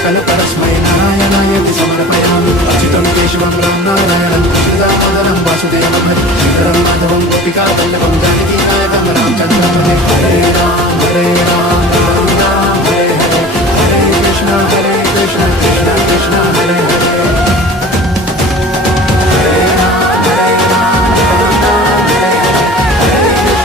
सकल परस्मै नारायणायति समर्पयामि अच्युतं केशवं राम नारायणं श्रीदामोदरं वासुदेवं हरि श्रीधरं माधवं गोपिका वल्लभं जानकी नायकं रामचन्द्रं भजे हरे राम